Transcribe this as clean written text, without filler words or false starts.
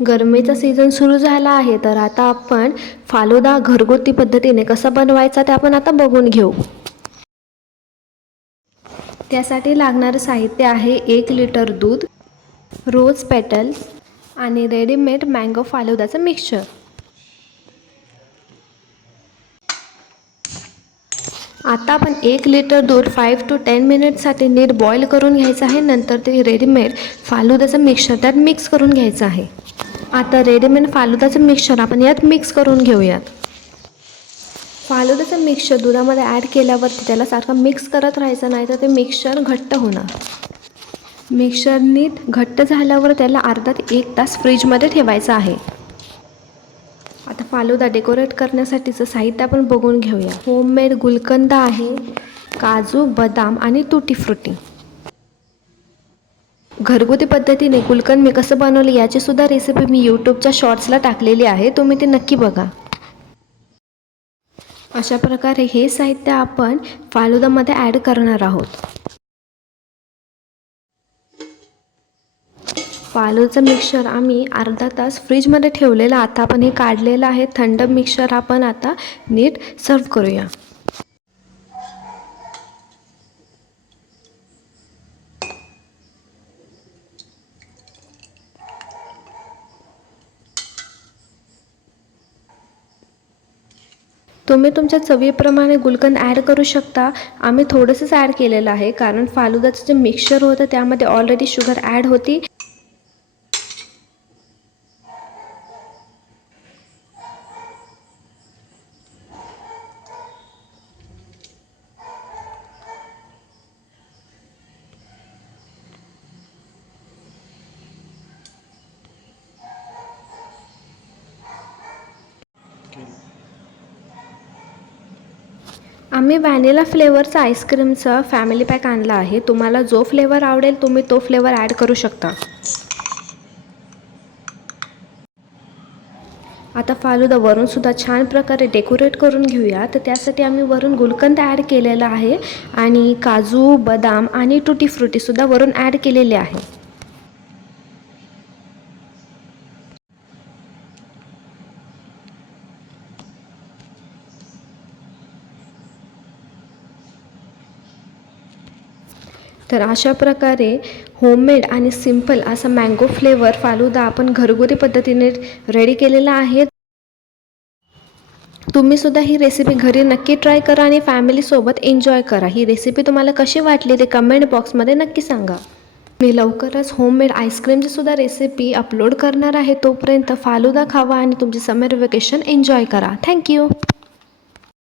गरमीचा season सुरू झाला आहे, तर आता आपण फालुदा घरगुती पद्धतीने कसा बनवायचा ते आपण आता बघून घेऊ. त्यासाठी लागणारं साहित्य आहे 1 लिटर दूध, रोज पेटल्स आणि रेडीमेड मँगो फालुदाचं मिक्सचर. आता आपण 1 लिटर दूध 5 to 10 मिनिटसाठी नीट बॉईल करून घ्यायचं आहे. नंतर ते रेडीमेड फालुदाचं मिक्सचर त्यात मिक्स करून घ्यायचं आहे. आता रेडीमेड फालुदाचं मिक्सचर आपण यात मिक्स करून घेऊयात. फालुदाचं मिक्सचर दुधामध्ये ॲड केल्यावरती त्याला सारखं मिक्स करत राहायचं, नाही तर ते मिक्सचर घट्ट होणार. मिक्सचर नीट घट्ट झाल्यावर त्याला अर्धा ते 1 तास फ्रीजमध्ये ठेवायचं आहे. आता फालुदा डेकोरेट करण्यासाठीचं साहित्य आपण बघून घेऊया. होममेड गुलकंद आहे, काजू, बदाम आणि तुटी फ्रुटी. घरगुती पद्धतीने गुलकंद मी कसं बनवले याची सुद्धा रेसिपी मी यूट्यूबच्या शॉर्ट्सला टाकलेली आहे, तुम्ही ते नक्की बघा. अशा प्रकारे हे साहित्य आपण फालुदामध्ये ॲड करणार आहोत. फालुदाचं मिक्सचर आम्ही अर्धा तास फ्रीजमध्ये ठेवलेलं. आता आपण हे काढलेलं आहे थंड मिक्सचर. आपण आता नीट सर्व करूया. तुम्ही तुमच्या चवीप्रमाणे गुलकंद ॲड करू शकता. आम्ही थोडंसंच ॲड केलेलं आहे, कारण फालुदाचं जे मिक्सचर होतं त्यामध्ये ऑलरेडी शुगर ॲड होती. आम्ही व्हॅनिला फ्लेवरचा आईस्क्रीमचा फॅमिली पॅक आणला आहे. तुम्हाला जो फ्लेवर आवडेल तुम्ही तो फ्लेवर ॲड करू शकता. आता फालुदा वरून सुद्धा छान प्रकारे डेकोरेट करून घेऊया. तर त्यासाठी आम्ही वरून गुलकंद ॲड केलेला आहे आणि काजू, बदाम आणि तुटी फ्रुटीसुद्धा वरून ॲड केलेले आहे. तर अशा प्रकारे होममेड आणि सिंपल असा मँगो फ्लेवर फालुदा आपण घरगुती पद्धतीने रेडी केलेला आहे. तुम्हीसुद्धा ही रेसिपी घरी नक्की ट्राय करा आणि फॅमिलीसोबत एन्जॉय करा. ही रेसिपी तुम्हाला कशी वाटली ते कमेंट बॉक्समध्ये नक्की सांगा. मी लवकरच होममेड आईस्क्रीमची सुद्धा रेसिपी अपलोड करणार आहे. तोपर्यंत फालुदा खावा आणि तुमची समर वेकेशन एन्जॉय करा. थँक्यू.